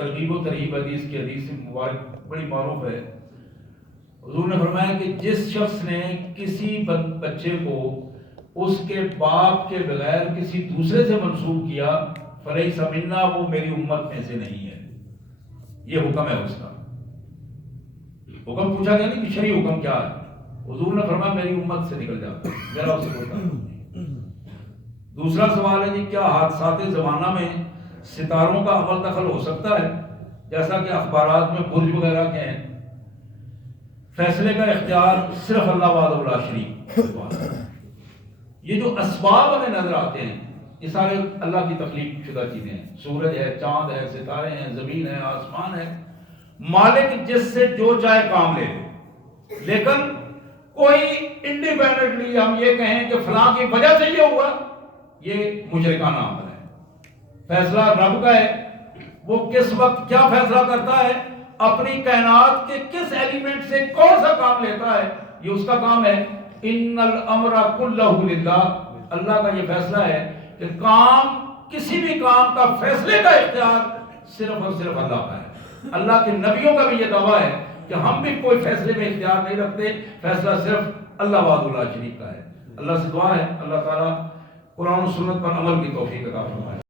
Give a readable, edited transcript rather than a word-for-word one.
ترغیب و ترہیب حدیث کی حدیث مبارک بڑی معروف ہے. حضور نے فرمایا کہ جس شخص نے کسی بچے کو اس کے باپ کے بغیر کسی دوسرے سے منسوب کیا فلیس منا، وہ میری امت میں سے نہیں ہے. یہ حکم ہے اس کا. حکم پوچھا گیا نہیں کہ شرعی حکم کیا ہے، حضور نے فرمایا میری امت سے نکل جاتا ہے، میرا اسے ہوتا ہے. دوسرا سوال ہے جی کیا حادثات زمانہ میں ستاروں کا عمل دخل ہو سکتا ہے؟ جیسا کہ اخبارات میں برج وغیرہ کے ہیں. فیصلے کا اختیار صرف اللہ وحدہ لا شریک. یہ جو اسباب ہمیں نظر آتے ہیں یہ سارے اللہ کی تخلیق شدہ چیزیں ہیں. سورج ہے، چاند ہے، ستارے ہیں، زمین ہے، آسمان ہے. مالک جس سے جو چاہے کام لے، لیکن کوئی انڈیپینڈنٹلی ہم یہ کہیں کہ فلاں کی وجہ سے یہ ہوا، یہ مشرکانہ عمل ہے. فیصلہ رب کا ہے، وہ کس وقت کیا فیصلہ کرتا ہے، اپنی کائنات کے کس ایلیمنٹ سے کون سا کام لیتا ہے، یہ اس کا کام ہے. ان الامر کلہ للہ، اللہ کا یہ فیصلہ ہے کہ کام، کسی بھی کام کا فیصلے کا اختیار صرف اور صرف اللہ کا ہے. اللہ کے نبیوں کا بھی یہ دعویٰ ہے کہ ہم بھی کوئی فیصلے میں اختیار نہیں رکھتے، فیصلہ صرف اللہ وحدہ لا شریک کا ہے. اللہ سے دعا ہے اللہ تعالیٰ قرآن و سنت پر عمل کی توفیق عطا فرمائے.